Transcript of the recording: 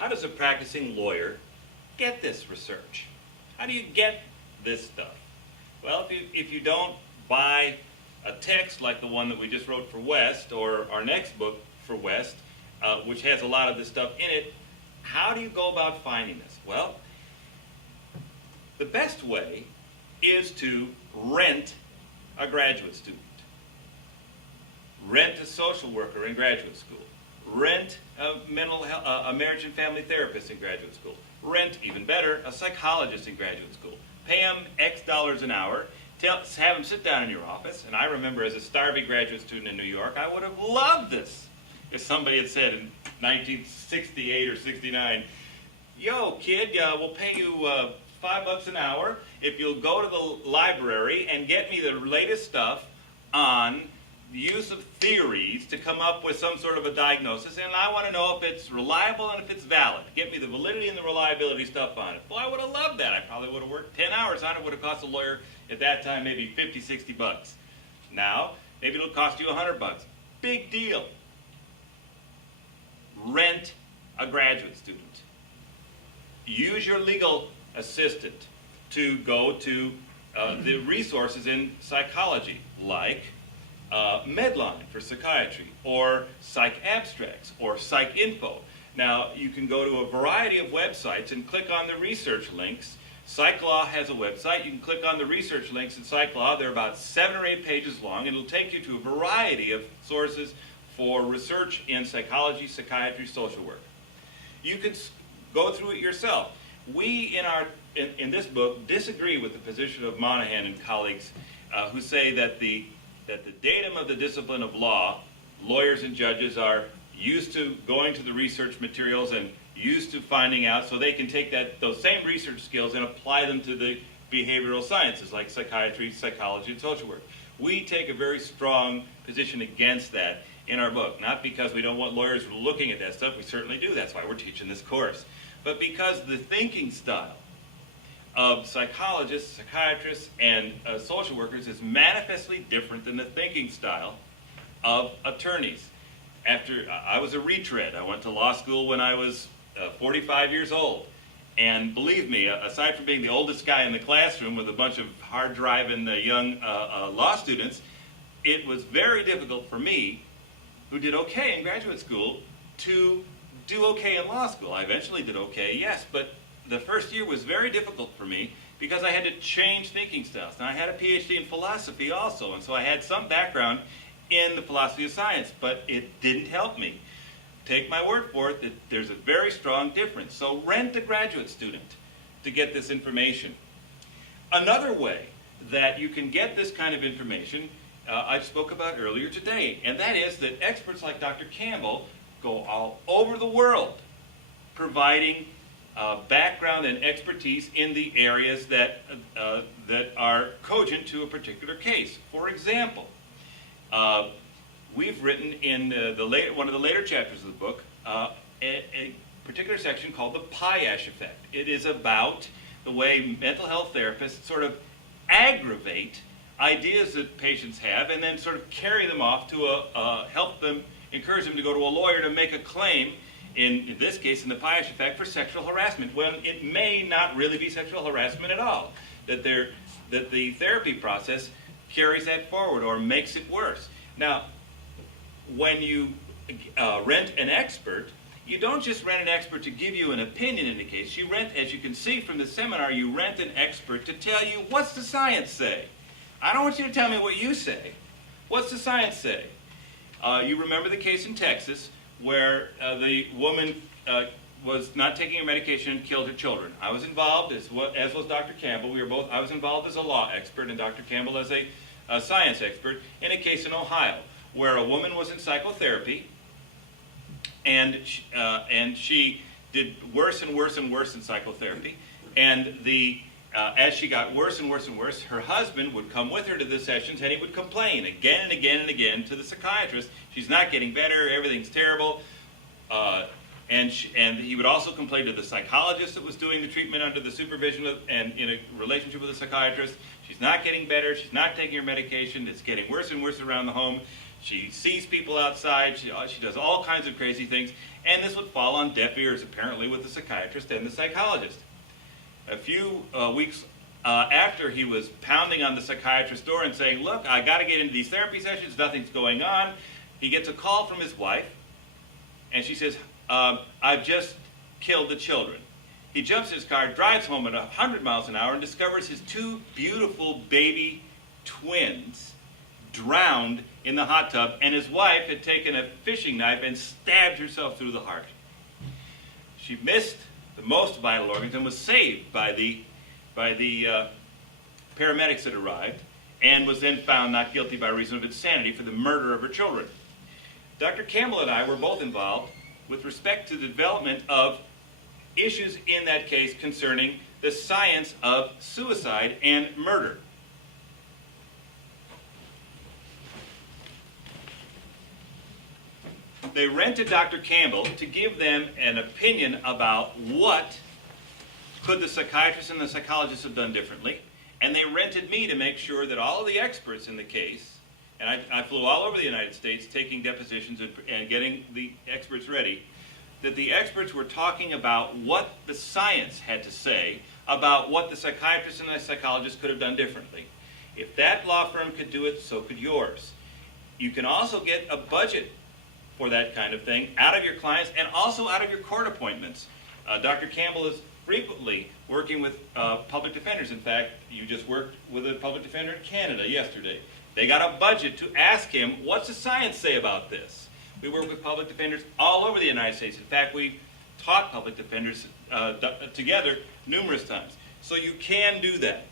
how does a practicing lawyer get this research? How do you get this stuff? Well, if you don't buy a text like the one that we just wrote for West, or our next book for West, which has a lot of this stuff in it, how do you go about finding this? Well, the best way is to rent a graduate student. Rent a social worker in graduate school. Rent a marriage and family therapist in graduate school. Rent, even better, a psychologist in graduate school. Pay them X dollars an hour. Have them sit down in your office. And I remember as a starving graduate student in New York, I would have loved this. If somebody had said in 1968 or 69, yo, kid, we'll pay you $5 an hour if you'll go to the library and get me the latest stuff on the use of theories to come up with some sort of a diagnosis, and I want to know if it's reliable and if it's valid. Get me the validity and the reliability stuff on it. Well, I would have loved that. I probably would have worked 10 hours on it. Would have cost a lawyer at that time maybe 50, 60 bucks. Now, maybe it'll cost you 100 bucks. Big deal. Rent a graduate student. Use your legal assistant to go to the resources in psychology, like Medline for psychiatry, or Psych Abstracts, or Psych Info. Now, you can go to a variety of websites and click on the research links. PsychLaw has a website. You can click on the research links in PsychLaw. They're about 7 or 8 pages long, and it'll take you to a variety of sources for research in psychology, psychiatry, social work. You can go through it yourself. We, in this book, disagree with the position of Monahan and colleagues who say that the datum of the discipline of law, lawyers and judges are used to going to the research materials and used to finding out, so they can take those same research skills and apply them to the behavioral sciences like psychiatry, psychology, and social work. We take a very strong position against that in our book, not because we don't want lawyers looking at that stuff. We certainly do. That's why we're teaching this course. But because the thinking style of psychologists, psychiatrists, and social workers is manifestly different than the thinking style of attorneys. I was a retread. I went to law school when I was 45 years old. And believe me, aside from being the oldest guy in the classroom with a bunch of hard-driving young law students, it was very difficult for me, who did okay in graduate school, to do okay in law school. I eventually did okay, yes, but the first year was very difficult for me because I had to change thinking styles. Now, I had a PhD in philosophy also, and so I had some background in the philosophy of science, but it didn't help me. Take my word for it that there's a very strong difference. So rent a graduate student to get this information. Another way that you can get this kind of information I spoke about earlier today, and that is that experts like Dr. Campbell go all over the world providing background and expertise in the areas that are cogent to a particular case. For example, we've written in one of the later chapters of the book a particular section called the Payash effect. It is about the way mental health therapists sort of aggravate ideas that patients have and then sort of carry them off to help them, encourage them to go to a lawyer to make a claim, in this case, in the Payash effect, for sexual harassment, when it may not really be sexual harassment at all. That the therapy process carries that forward or makes it worse. Now, when you rent an expert, you don't just rent an expert to give you an opinion in the case. You rent, as you can see from the seminar, you rent an expert to tell you, what's the science say? I don't want you to tell me what you say. What's the science say? You remember the case in Texas where the woman was not taking her medication and killed her children. I was involved, as was Dr. Campbell. I was involved as a law expert and Dr. Campbell as a science expert in a case in Ohio where a woman was in psychotherapy and she did worse and worse and worse in psychotherapy. And as she got worse and worse and worse, her husband would come with her to the sessions and he would complain again and again and again to the psychiatrist. She's not getting better, everything's terrible. And he would also complain to the psychologist that was doing the treatment under the supervision and in a relationship with the psychiatrist. She's not getting better, she's not taking her medication, it's getting worse and worse around the home. She sees people outside, she does all kinds of crazy things, and this would fall on deaf ears apparently with the psychiatrist and the psychologist. A few weeks after he was pounding on the psychiatrist's door and saying, look, I got to get into these therapy sessions, nothing's going on, he gets a call from his wife, and she says, I've just killed the children. He jumps in his car, drives home at 100 miles an hour, and discovers his two beautiful baby twins drowned in the hot tub, and his wife had taken a fishing knife and stabbed herself through the heart. She missed the most vital organs and was saved by the paramedics that arrived, and was then found not guilty by reason of insanity for the murder of her children. Dr. Campbell and I were both involved with respect to the development of issues in that case concerning the science of suicide and murder. They rented Dr. Campbell to give them an opinion about what could the psychiatrist and the psychologist have done differently, and they rented me to make sure that all of the experts in the case, and I flew all over the United States taking depositions and getting the experts ready, that the experts were talking about what the science had to say about what the psychiatrist and the psychologist could have done differently. If that law firm could do it, so could yours. You can also get a budget for that kind of thing out of your clients and also out of your court appointments. Dr. Campbell is frequently working with public defenders. In fact, you just worked with a public defender in Canada yesterday. They got a budget to ask him, what's the science say about this? We work with public defenders all over the United States. In fact, we've taught public defenders together numerous times. So you can do that.